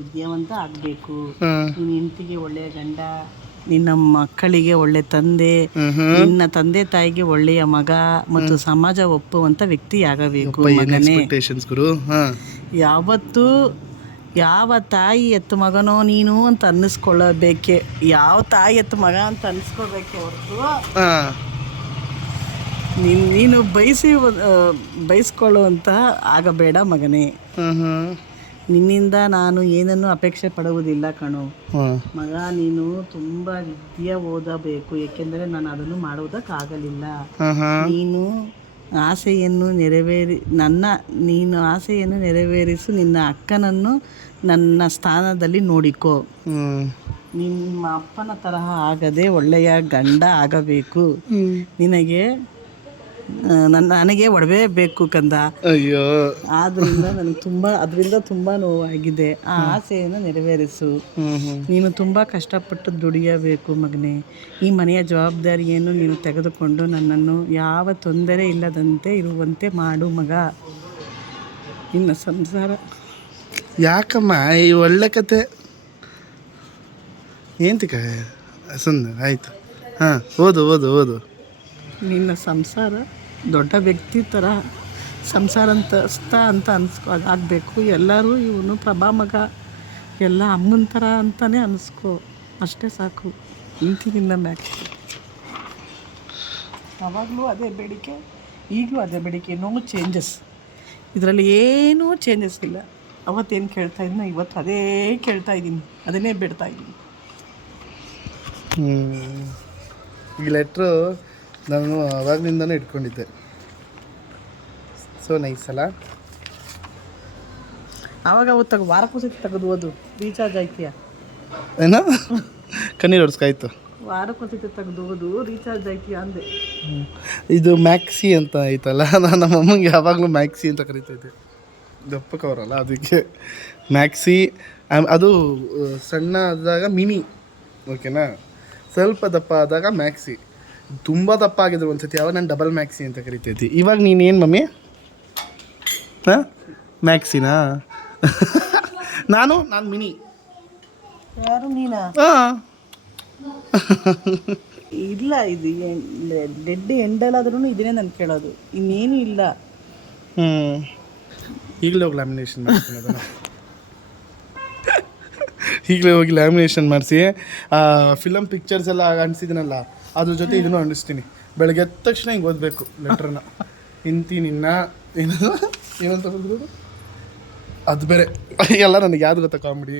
ವಿದ್ಯಾವಂತ ಆಗ್ಬೇಕು. ನಿನ್ನ ಹೆಂಡತಿಗೆ ಒಳ್ಳೆಯ ಗಂಡ, ನಿನ್ನ ಮಕ್ಕಳಿಗೆ ಒಳ್ಳೆ ತಂದೆ, ನಿನ್ನ ತಂದೆ ತಾಯಿಗೆ ಒಳ್ಳೆಯ ಮಗ ಮತ್ತು ಸಮಾಜ ಒಪ್ಪುವಂತ ವ್ಯಕ್ತಿಯಾಗಬೇಕು ಮಗನೇ. ಯಾವತ್ತು ಯಾವ ತಾಯಿ ಎತ್ತು ಮಗನೋ ನೀನು ಅಂತ ಅನ್ನಿಸ್ಕೊಳ್ಳಬೇಕೆ, ಯಾವ ತಾಯಿ ಎತ್ತು ಮಗ ಅಂತ ಅನ್ನಿಸ್ಕೋಬೇಕೆ ಹೊರತು ನೀನು ಬಯಸ್ಕೊಳ್ಳುವಂತ ಆಗಬೇಡ ಮಗನೇ. ನಿನ್ನಿಂದ ನಾನು ಏನನ್ನು ಅಪೇಕ್ಷೆ ಪಡುವುದಿಲ್ಲ ಕಣೋ ಮಗ. ನೀನು ತುಂಬ ವಿದ್ಯೆ ಓದಬೇಕು, ಏಕೆಂದರೆ ನಾನು ಅದನ್ನು ಮಾಡುವುದಕ್ಕಾಗಲಿಲ್ಲ. ನೀನು ಆಸೆಯನ್ನು ನೆರವೇರಿಸು. ನಿನ್ನ ಅಕ್ಕನನ್ನು ನನ್ನ ಸ್ಥಾನದಲ್ಲಿ ನೋಡಿಕೋ. ನಿಮ್ಮ ಅಪ್ಪನ ತರಹ ಆಗದೆ ಒಳ್ಳೆಯ ಗಂಡ ಆಗಬೇಕು. ನನಗೆ ಒಡವೆ ಬೇಕು ಕಂದ. ಅಯ್ಯೋ, ಅದರಿಂದ ತುಂಬಾ ನೋವಾಗಿದೆ. ಆ ಆಸೆಯನ್ನು ನೆರವೇರಿಸು. ನೀನು ತುಂಬಾ ಕಷ್ಟಪಟ್ಟು ದುಡಿಯಬೇಕು ಮಗನೇ. ಈ ಮನೆಯ ಜವಾಬ್ದಾರಿಯನ್ನು ನೀನು ತೆಗೆದುಕೊಂಡು ನನ್ನನ್ನು ಯಾವ ತೊಂದರೆ ಇಲ್ಲದಂತೆ ಇರುವಂತೆ ಮಾಡು ಮಗ. ನಿನ್ನ ಸಂಸಾರ. ಯಾಕಮ್ಮ ಈ ಒಳ್ಳೆ ಕತೆ ಏಂತಿಕ ಸುಂದರ ಆಯ್ತು. ಹಾಂ, ಓದು ಓದು ಓದು. ನಿನ್ನ ಸಂಸಾರ ದೊಡ್ಡ ವ್ಯಕ್ತಿ ಥರ ಸಂಸಾರ ಅಂತ ಆಗಬೇಕು. ಎಲ್ಲರೂ ಇವನು ಪ್ರಭಾ ಮಗ, ಎಲ್ಲ ಅಮ್ಮನ ಥರ ಅಂತಲೇ ಅನಿಸ್ಕೋ, ಅಷ್ಟೇ ಸಾಕು. ನಿನ್ನ ಮ್ಯಾಕ್ ಯಾವಾಗಲೂ ಅದೇ ಬೇಡಿಕೆ, ಈಗಲೂ ಅದೇ ಬೇಡಿಕೆ. No changes. ಇದರಲ್ಲಿ ಏನೂ ಚೇಂಜಸ್ ಇಲ್ಲ. ಅವತ್ತೇನು ಕೇಳ್ತಾ ಇದ್ದೀನೋ ಇವತ್ತು ಅದೇ ಕೇಳ್ತಾ ಇದ್ದೀನಿ, ಅದನ್ನೇ ಬಿಡ್ತಾ ಇದ್ದೀನಿ. ಈ ಲೆಟ್ರು ನಾನು ಅವಾಗಲಿಂದನೂ ಇಟ್ಕೊಂಡಿದ್ದೆ. ಸೊ ನೈಸ್ ಅಲ್ಲ. ಆವಾಗ ವಾರಕ್ಕೂ ಸತಿ ತೆಗೆದು ಓದು, ರೀಚಾರ್ಜ್ ಆಯ್ತೀಯ. ಏನೋ ಕಣ್ಣೀರು ಹೊಡ್ಸ್ಕಾಯ್ತು. ವಾರಕ್ಕೊಂದ್ಸತಿ ತೆಗೆದು ರೀಚಾರ್ಜ್ ಆಯ್ತೀಯ ಅಂದೆ. ಇದು ಮ್ಯಾಕ್ಸಿ ಅಂತ ಐತಲ್ಲ, ನಾನು ನಮ್ಮ ಅಮ್ಮಂಗೆ ಯಾವಾಗಲೂ ಮ್ಯಾಕ್ಸಿ ಅಂತ ಕರಿತೈತೆ, ದಪ್ಪಕ್ಕವರಲ್ಲ ಅದಕ್ಕೆ ಮ್ಯಾಕ್ಸಿ. ಅದು ಸಣ್ಣ ಆದಾಗ ಮಿನಿ, ಓಕೆನಾ, ಸ್ವಲ್ಪ ದಪ್ಪ ಆದಾಗ ಮ್ಯಾಕ್ಸಿ. ತುಂಬ ದಪ್ಪ ಆಗಿದ್ರು ಒಂದ್ಸತಿ ಯಾವಾಗ ನಾನು ಡಬಲ್ ಮ್ಯಾಕ್ಸಿ ಅಂತ ಕರಿತೈತಿ. ಇವಾಗ ನೀನೇನು ಮಮ್ಮಿ? ಹಾಂ, ಮ್ಯಾಕ್ಸಿನಾ? ನಾನು ಮಿನಿ. ಯಾರು ನೀನಾ? ಹಾಂ. ಇಲ್ಲ, ಇದು ಡೆಡ್ ಎಂಡಲ್ಲಾದ್ರೂ ಇದನ್ನೇ ನಾನು ಕೇಳೋದು, ಇನ್ನೇನು ಇಲ್ಲ. ಈಗಲೇ ಹೋಗಿ ಲ್ಯಾಮಿನೇಷನ್ ಮಾಡ್ತೀನಿ ಅದನ್ನು. ಈಗಲೇ ಹೋಗಿ ಲ್ಯಾಮಿನೇಷನ್ ಮಾಡಿಸಿ ಫಿಲಮ್ ಪಿಕ್ಚರ್ಸ್ ಎಲ್ಲ ಅಂಟಿಸಿದ್ದೀನಲ್ಲ ಅದ್ರ ಜೊತೆ ಇದನ್ನು ಅಂಟಿಸ್ತೀನಿ. ಬೆಳಗ್ಗೆ ಎದ್ದ ತಕ್ಷಣ ಹಿಂಗೆ ಓದಬೇಕು ಲೆಟ್ರನ್ನ. ನಿನ್ನ ಏನಂತ ಬಂದ್ರು ಅದು ಬೇರೆ ಎಲ್ಲ ನನಗೆ ಯಾವ್ದು ಗೊತ್ತಾ ಕಾಮಿಡಿ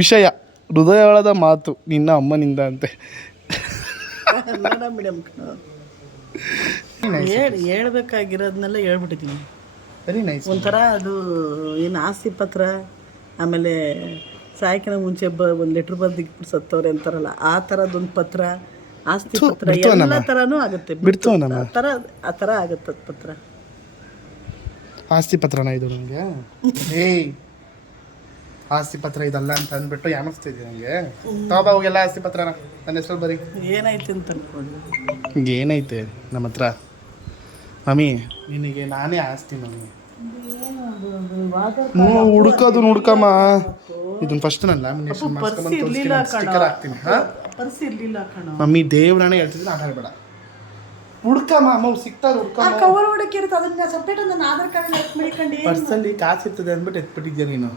ವಿಷಯ, ಹೃದಯದ ಮಾತು ನಿನ್ನ ಅಮ್ಮನಿಂದ ಅಂತೆ. ಹೇಳ್ಬೇಕಾಗಿರೋದನ್ನೆಲ್ಲ ಹೇಳ್ಬಿಟ್ಟಿದ್ದೀನಿ. Very nice. ಒಂಥರ ಅದು ಏನು ಆಸ್ತಿ ಪತ್ರ, ಆಮೇಲೆ ಸಾಯಕಿನ ಮುಂಚೆ ಒಂದು ಲೆಟ್ರ್ ಬರ್ದಿಟ್ಟು ಸತ್ತವ್ರೆ ಅಂತಾರಲ್ಲ, ಆ ಥರದೊಂದು ಪತ್ರ, ಆಸ್ತಿ ಪತ್ರ ಎಲ್ಲ ಥರನೂ ಆಗುತ್ತೆ. ಆ ಥರ ಆಗುತ್ತೆ ಪತ್ರ. ಆಸ್ತಿ ಪತ್ರನ ಇದು ನನಗೆ? ಏಯ್, ಆಸ್ತಿ ಪತ್ರ ಇದಲ್ಲ ಅಂತ ಅಂದ್ಬಿಟ್ಟು ಯಾಮಿಸ್ತಿದ್ದೆ ನನಗೆ. ತಗೋಬಾ ಹೋಗೆಲ್ಲ ಆಸ್ತಿ ಪತ್ರನ ನನ್ನ ಹೆಸರು ಬರೀ. ಏನೈತೆ ಅಂತ ಅನ್ಕೊಂಡು ಏನೈತೆ ನಮ್ಮ ಹತ್ರ ಮಮ್ಮಿ? ನಿನಗೆ ನಾನೇ ಆಸ್ತಿ ಮಮ್ಮಿ. ಹುಡ್ಕೋದು ಹುಡ್ಕಮ್ಮ. ಇದನ್ನ ಫಸ್ಟ್ ನಾನು ಲ್ಯಾಮಿನೇಷನ್ ಸ್ಟಿಕ್ಕರ್ ಹಾಕ್ತೀನಿ. ಮಮ್ಮಿ ದೇವ್ರಾಣೆ ಹೇಳ್ತಿದ್ರೆ ಆಟ ಆಡಬೇಡ. ಹುಡ್ಕಮ್ಮ ಅಮ್ಮ, ಸಿಗ್ತಾರೆ ಹುಡ್ಕಮ್ಮ. ಕವರ್ ಹೊಡಕ್ಕೆ ಇರುತ್ತೆ, ಅದನ್ನ ಸಪ್ರೇಟ್ ನನ್ನ ಆಧಾರ್ ಕಾರ್ಡ್ ಎತ್ಬಿಡಿಕೊಂಡು ಪರ್ಸಲ್ಲಿ ಕಾಸು ಇರ್ತದೆ ಅಂದ್ಬಿಟ್ಟು ಎತ್ಬಿಟ್ಟಿದ್ಯಾ ನೀನು.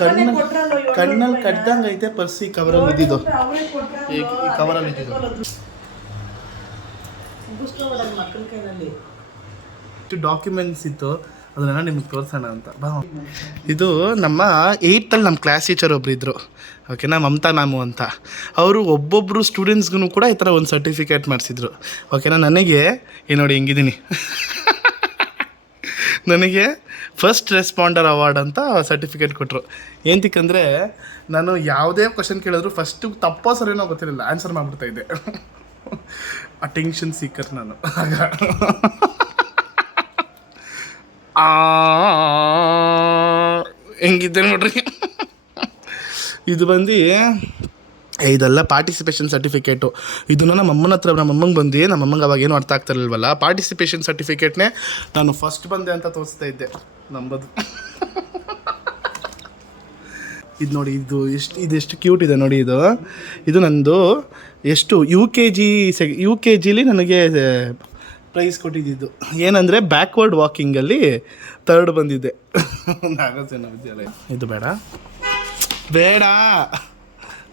ಕಣ್ಣಲ್ಲಿ ಕಡ್ದಂಗೆ ಐತೆ ಪರ್ಸಿ ಕವರಲ್ಲಿ ಇದ್ದಿದ್ದು. ಈ ಕವರಲ್ಲಿ ಇದ್ದಿದ್ದು ಡಾಕ್ಯುಮೆಂಟ್ಸ್ ಇತ್ತು, ಅದನ್ನೆಲ್ಲ ನಿಮ್ಗೆ ತೋರಿಸೋಣ ಅಂತ ಬಾ. ಇದು ನಮ್ಮ 8th ನಮ್ಮ ಕ್ಲಾಸ್ ಟೀಚರ್ ಒಬ್ರು ಇದ್ದರು, ಓಕೆನಾ, ಮಮತಾ ಮ್ಯಾಮು ಅಂತ. ಅವರು ಒಬ್ಬೊಬ್ಬರು ಸ್ಟೂಡೆಂಟ್ಸ್ಗೂ ಕೂಡ ಈ ಥರ ಒಂದು ಸರ್ಟಿಫಿಕೇಟ್ ಮಾಡಿಸಿದ್ರು, ಓಕೆನಾ. ನನಗೆ ನೋಡಿ ಹೆಂಗಿದ್ದೀನಿ ನನಗೆ ಫಸ್ಟ್ ರೆಸ್ಪಾಂಡರ್ ಅವಾರ್ಡ್ ಅಂತ ಸರ್ಟಿಫಿಕೇಟ್ ಕೊಟ್ಟರು. ಏನಂತಕ್ಕಂದರೆ ನಾನು ಯಾವುದೇ ಕ್ವಶನ್ ಕೇಳಿದ್ರು ಫಸ್ಟು ತಪ್ಪೋ ಸರಿನೋ ಗೊತ್ತಿರಲಿಲ್ಲ, ಆನ್ಸರ್ ಮಾಡಿಬಿಡ್ತಾಯಿದ್ದೆ. ಅಟೆನ್ಷನ್ ಸೀಕರ್ ನಾನು ಆಗ. ಹೆಂಗಿದ್ದೆ ನೋಡ್ರಿ. ಇದು ಬಂದು ಇದೆಲ್ಲ ಪಾರ್ಟಿಸಿಪೇಷನ್ ಸರ್ಟಿಫಿಕೇಟು. ಇದನ್ನು ನಮ್ಮ ಅಮ್ಮನ ಹತ್ರ ನಮ್ಮಮ್ಮಂಗೆ ಬಂದು, ನಮ್ಮಮ್ಮಂಗೆ ಅವಾಗ ಏನೂ ಅರ್ಥ ಆಗ್ತಿರಲ್ವಲ್ಲ, ಪಾರ್ಟಿಸಿಪೇಷನ್ ಸರ್ಟಿಫಿಕೇಟ್ನೇ ನಾನು ಫಸ್ಟ್ ಬಂದೆ ಅಂತ ತೋರಿಸ್ತಾ ಇದ್ದೆ ನಂಬದು. ಇದು ನೋಡಿ, ಇದೆಷ್ಟು ಕ್ಯೂಟ್ ಇದೆ ನೋಡಿ. ಇದು ನಂದು ಎಷ್ಟು ಯು ಕೆ ಜಿಲಿ ನನಗೆ ಪ್ರೈಸ್ ಕೊಟ್ಟಿದ್ದು. ಏನಂದರೆ ಬ್ಯಾಕ್ವರ್ಡ್ ವಾಕಿಂಗಲ್ಲಿ 3rd ಬಂದಿದ್ದೆ ನಾಗಸೇನ ವಿದ್ಯಾಲಯ. ಇದು ಬೇಡ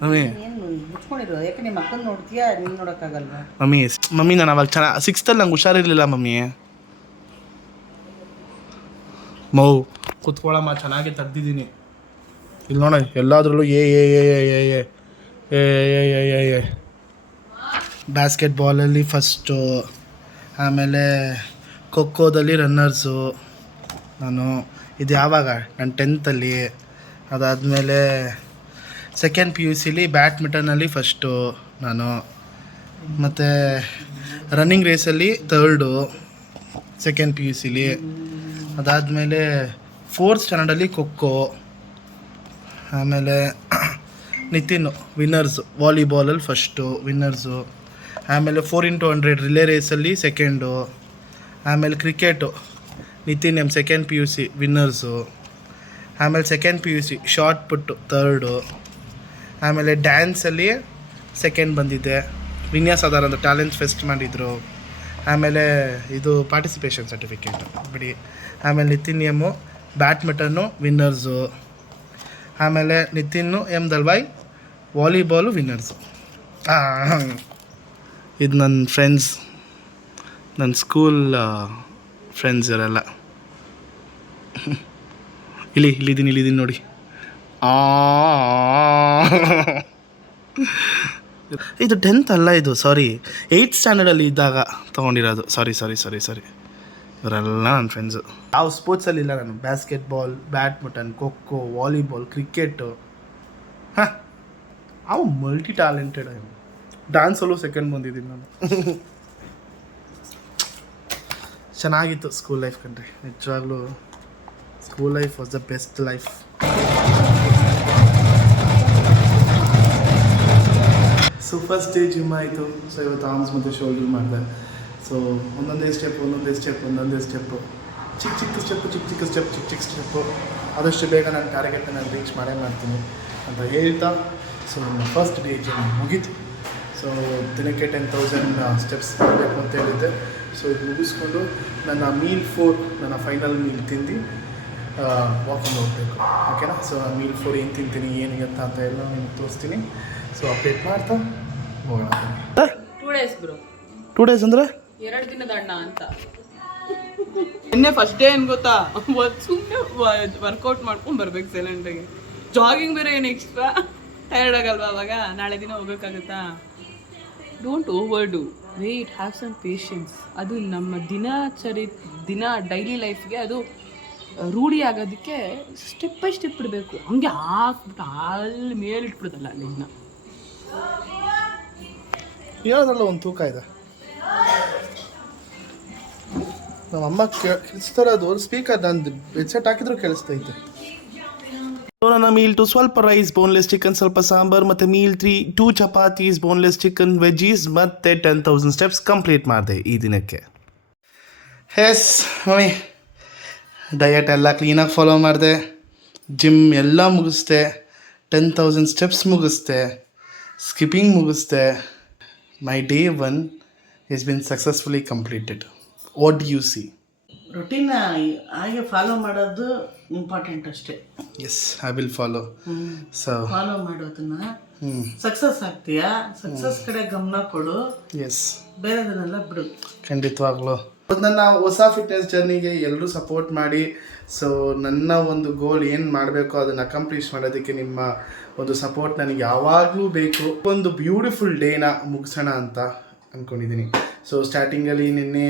ಮಮ್ಮಿ. ಯಾಕೆ ನಿಮ್ಮ ಅಕ್ಕನ ನೋಡ್ತೀಯಾ, ನೀನು ನೋಡೋಕ್ಕಾಗಲ್ವಾ ಮಮ್ಮಿ ನಾನು ಅವಾಗ 6th ನಂಗೆ ಹುಷಾರಿರಲಿಲ್ಲ ಮಮ್ಮಿ. ಕುತ್ಕೊಳ್ಳಮ್ಮ, ಚೆನ್ನಾಗಿ ತೆಗ್ದಿದ್ದೀನಿ. ಇಲ್ಲಿ ನೋಡ, ಎಲ್ಲಾದ್ರಲ್ಲೂ ಏ ಬಾಸ್ಕೆಟ್ಬಾಲಲ್ಲಿ ಫಸ್ಟು, ಆಮೇಲೆ ಖೋಖೋದಲ್ಲಿ ರನ್ನರ್ಸು ನಾನು. ಇದು ಯಾವಾಗ? ನಾನು 10th. ಅದಾದಮೇಲೆ ಸೆಕೆಂಡ್ PUCಲಿ ಬ್ಯಾಡ್ಮಿಂಟನಲ್ಲಿ ಫಸ್ಟು ನಾನು, ಮತ್ತು ರನ್ನಿಂಗ್ ರೇಸಲ್ಲಿ 3rd ಸೆಕೆಂಡ್ PUCಲಿ. ಅದಾದಮೇಲೆ 4th ಸ್ಟ್ಯಾಂಡರ್ಡಲ್ಲಿ ಖೋಖೋ, ಆಮೇಲೆ ನಿತಿನ್ ವಿನ್ನರ್ಸು, ವಾಲಿಬಾಲಲ್ಲಿ ಫಸ್ಟು ವಿನ್ನರ್ಸು, ಆಮೇಲೆ 4x100 ರಿಲೇ ರೇಸಲ್ಲಿ 2nd, ಆಮೇಲೆ cricket Nitin second PUC winners, ಆಮೇಲೆ second PUC short put 3rd, ಆಮೇಲೆ ಡ್ಯಾನ್ಸಲ್ಲಿ 2nd ಬಂದಿದ್ದೆ. ವಿನ್ಯಾಸಾಧಾರ ಅಂತ ಟ್ಯಾಲೆಂಟ್ ಫೆಸ್ಟ್ ಮಾಡಿದರು. ಆಮೇಲೆ ಇದು ಪಾರ್ಟಿಸಿಪೇಷನ್ ಸರ್ಟಿಫಿಕೇಟ್ ಬಿಡಿ. ಆಮೇಲೆ ನಿತಿನ್ ಬ್ಯಾಡ್ಮಿಂಟನ್ನು ವಿನ್ನರ್ಸು, ಆಮೇಲೆ ನಿತಿನ್ನು ದಲ್ವಾಯ್ ವಾಲಿಬಾಲು ವಿನ್ನರ್ಸು. ಇದು ನನ್ನ ಫ್ರೆಂಡ್ಸ್, ನನ್ನ ಸ್ಕೂಲ್ ಫ್ರೆಂಡ್ಸ್ ಇವರೆಲ್ಲ. ಇಲ್ಲಿದ್ದೀನಿ ನೋಡಿ. ಇದು 10th ಅಲ್ಲ, ಇದು ಸಾರಿ 8th ಸ್ಟ್ಯಾಂಡರ್ಡಲ್ಲಿ ಇದ್ದಾಗ ತೊಗೊಂಡಿರೋದು. ಸಾರಿ ಇವರೆಲ್ಲ ನನ್ನ ಫ್ರೆಂಡ್ಸು. ಯಾವ ಸ್ಪೋರ್ಟ್ಸಲ್ಲಿ ಇಲ್ಲ ನಾನು. Basketball, badminton, kho kho, volleyball, cricket. ಅವು ಮಲ್ಟಿ ಟ್ಯಾಲೆಂಟೆಡ್. ಡ್ಯಾನ್ಸಲ್ಲೂ ಸೆಕೆಂಡ್ ಬಂದಿದ್ದೀನಿ ನಾನು. ಚೆನ್ನಾಗಿತ್ತು ಸ್ಕೂಲ್ ಲೈಫ್ ಕಣ್ರಿ, ನಿಜವಾಗ್ಲೂ school life was the best life. So first day gym ಆಯಿತು. ಸೊ ಇವತ್ತು ಆರ್ಮ್ಸ್ ಮತ್ತು ಶೋಲ್ಡರ್ ಮಾಡಿದೆ. ಸೊ ಒಂದೊಂದೇ ಸ್ಟೆಪ್ಪು, ಚಿಕ್ಕ ಸ್ಟೆಪ್ಪು ಆದಷ್ಟು ಬೇಗ ನನ್ನ ಟಾರ್ಗೆಟ್ನ ನಾನು ರೀಚ್ ಮಾಡ್ತೀನಿ ಅಂತ ಹೇಳ್ತಾ, ಸೊ ನನ್ನ ಫಸ್ಟ್ ಡೇ ಜಿಮ್ ಮುಗೀತು. ಸೊ ದಿನಕ್ಕೆ 10,000 ಸ್ಟೆಪ್ಸ್ ಮಾಡಬೇಕು ಅಂತ ಹೇಳಿದ್ದೆ. ಸೊ ಇದು ಮುಗಿಸ್ಕೊಂಡು ನನ್ನ ಮೀಲ್ 4 ನನ್ನ ಫೈನಲ್ ಮೀಲ್ ತಿಂದು ವಾಕಿಂಗ್ ಹೋಗಬೇಕು, ಓಕೆನಾ. ಸೊ ಆ ಮೀಲ್ 4 ಏನು ತಿಂತೀನಿ ಏನು ಅಂತ ಎಲ್ಲ ನಿಮ್ಗೆ ತೋರಿಸ್ತೀನಿ. ಸೊ ಅಪ್ಡೇಟ್ ಮಾಡ್ತಾ ಹೋಗೋಣ. 2 days ಬ್ರೋ. 2 days ಅಂದರೆ 2 ದಿನದ ಅಣ್ಣ ಅಂತ. ನಿನ್ನೆ ಫಸ್ಟ್ ಡೇ ಏನು ಗೊತ್ತಾ, ಸುಮ್ಮನೆ ವರ್ಕೌಟ್ ಮಾಡ್ಕೊಂಡು ಬರ್ಬೇಕು ಸೈಲೆಂಟಾಗಿ. ಜಾಗಿಂಗ್ ಬೇರೆ ಏನು ಎಕ್ಸ್ಟ್ರಾ ಟೈರ್ಡ್ ಆಗಲ್ವಾ ಅವಾಗ. ನಾಳೆ ದಿನ ಹೋಗೋಕ್ಕಾಗುತ್ತಾ? Don't overdo, wait, have some patience. ಅದು ನಮ್ಮ ಡೈಲಿ ಲೈಫ್ಗೆ ಅದು ರೂಢಿ ಆಗೋದಕ್ಕೆ ಸ್ಟೆಪ್ ಬೈ ಸ್ಟೆಪ್ ಇಡಬೇಕು. ಹಂಗೆ ಹಾಕ್ಬಿಟ್ಟು ಅಲ್ಲಿ ಮೇಲಿಟ್ಬಿಡ್ತಲ್ಲ ಅಲ್ಲಿಂದ. ಹೇಳೋದ್ರಲ್ಲ ಒಂದು ತೂಕ ಇದೆ. ನಮ್ಮಮ್ಮ ಕೇಳಿಸ್ತಾರದು ಸ್ಪೀಕರ್ ನಂದು ಹೆಡ್ಸೆಟ್ ಹಾಕಿದ್ರು ಕೇಳಿಸ್ತೈತೆ. ನನ್ನ ಮೀಲ್ 2 ಸ್ವಲ್ಪ ರೈಸ್ ಬೋನ್ಲೆಸ್ ಚಿಕನ್, ಸ್ವಲ್ಪ ಸಾಂಬಾರು, ಮತ್ತು meal 3 2 chapatis boneless chicken veggies, ಮತ್ತು 10,000 ಸ್ಟೆಪ್ಸ್ ಕಂಪ್ಲೀಟ್ ಮಾಡಿದೆ ಈ ದಿನಕ್ಕೆ. ಎಸ್ ಮಮ್ಮಿ, ಡಯಟ್ ಎಲ್ಲ ಕ್ಲೀನಾಗಿ ಫಾಲೋ ಮಾಡಿದೆ, ಜಿಮ್ ಎಲ್ಲ ಮುಗಿಸ್ದೆ, 10,000 ಸ್ಟೆಪ್ಸ್ ಮುಗಿಸ್ದೆ, ಸ್ಕಿಪ್ಪಿಂಗ್ ಮುಗಿಸ್ದೆ. My day 1 has been successfully completed. What do you see? Routine ಹಾಗೆ ಫಾಲೋ ಮಾಡೋದು ಇಂಪಾರ್ಟೆಂಟ್ ಅಷ್ಟೇ. Yes, I will follow. So follow ಮಾಡೋದನ್ನ ಸಕ್ಸಸ್ ಆಗ್ತೀಯಾ, ಸಕ್ಸಸ್ ಕಡೆ ಗಮನ ಕೊಡು, ಎಸ್, ಬೇರೆದನ್ನೆಲ್ಲ ಬಿಡು. ಖಂಡಿತವಾಗ್ಲೂ ನನ್ನ ಹೊಸ ಫಿಟ್ನೆಸ್ ಜರ್ನಿಗೆ ಎಲ್ಲರೂ ಸಪೋರ್ಟ್ ಮಾಡಿ. ಸೊ ನನ್ನ ಒಂದು ಗೋಲ್ ಏನು ಮಾಡಬೇಕು ಅದನ್ನು ಅಕಂಪ್ಲೀಷ್ ಮಾಡೋದಕ್ಕೆ ನಿಮ್ಮ ಒಂದು ಸಪೋರ್ಟ್ ನನಗೆ ಯಾವಾಗಲೂ ಬೇಕು. ಒಂದು ಬ್ಯೂಟಿಫುಲ್ ಡೇನ ಮುಗಿಸೋಣ ಅಂತ ಅಂದ್ಕೊಂಡಿದ್ದೀನಿ. ಸೊ ಸ್ಟಾರ್ಟಿಂಗಲ್ಲಿ ನಿನ್ನೆ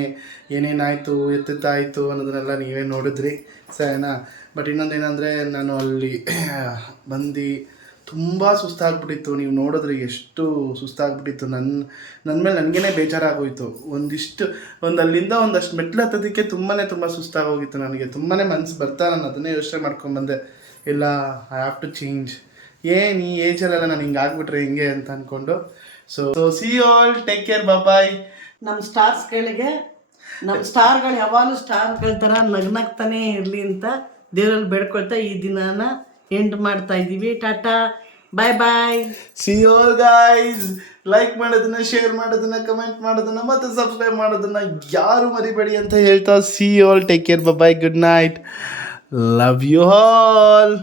ಏನೇನಾಯಿತು ಎತ್ತಾಯಿತು ಅನ್ನೋದನ್ನೆಲ್ಲ ನೀವೇ ನೋಡಿದ್ರಿ, ಸರಿನಾ. ಬಟ್ ಇನ್ನೊಂದೇನೆಂದರೆ ನಾನು ಅಲ್ಲಿ ಬಂದು ತುಂಬ ಸುಸ್ತಾಗ್ಬಿಟ್ಟಿತ್ತು. ನೀವು ನೋಡಿದ್ರೆ ಎಷ್ಟು ಸುಸ್ತಾಗ್ಬಿಟ್ಟಿತ್ತು. ನನ್ನ ಮೇಲೆ ನನಗೇ ಬೇಜಾರಾಗೋಯಿತು. ಅಲ್ಲಿಂದ ಒಂದಷ್ಟು ಮೆಟ್ಲು ಹತ್ತೋದಕ್ಕೆ ತುಂಬ ಸುಸ್ತಾಗೋಗಿತ್ತು. ನನಗೆ ತುಂಬಾ ಮನಸ್ಸು ಬರ್ತಾ ನಾನು ಅದನ್ನೇ ಯೋಚನೆ ಮಾಡ್ಕೊಂಡ್ಬಂದೆ, ಇಲ್ಲ ಐ ಹ್ಯಾವ್ ಟು ಚೇಂಜ್. ಏನು ಈ ಏಜಲ್ಲೆಲ್ಲ ನಾನು ಹಿಂಗೆ ಆಗ್ಬಿಟ್ರೆ ಹಿಂಗೆ ಅಂತ ಅಂದ್ಕೊಂಡು. So see you all, take care, bye. ನಮ್ಮ ಸ್ಟಾರ್ಸ್ಗಳಿಗೆ, ನಮ್ಮ ಸ್ಟಾರ್ಗಳು ಯಾವಾಗಲೂ ಸ್ಟಾರ್ಗಳ ಥರ ನಗ್ನಗ್ತಾನೆ ಇರಲಿ ಅಂತ ದೇವರಲ್ಲಿ ಬೇಡ್ಕೊಳ್ತಾ ಈ ದಿನಾನ ಎಂಡ್ ಮಾಡ್ತಾ ಇದ್ದೀವಿ. Tata, bye bye. See you all guys. Like ಮಾಡೋದನ್ನ, ಶೇರ್ ಮಾಡೋದನ್ನ, ಕಮೆಂಟ್ ಮಾಡೋದನ್ನ ಮತ್ತು ಸಬ್ಸ್ಕ್ರೈಬ್ ಮಾಡೋದನ್ನ ಯಾರು ಮರಿಬೇಡಿ ಅಂತ ಹೇಳ್ತಾ see you all, take care, bye, good night, love you all.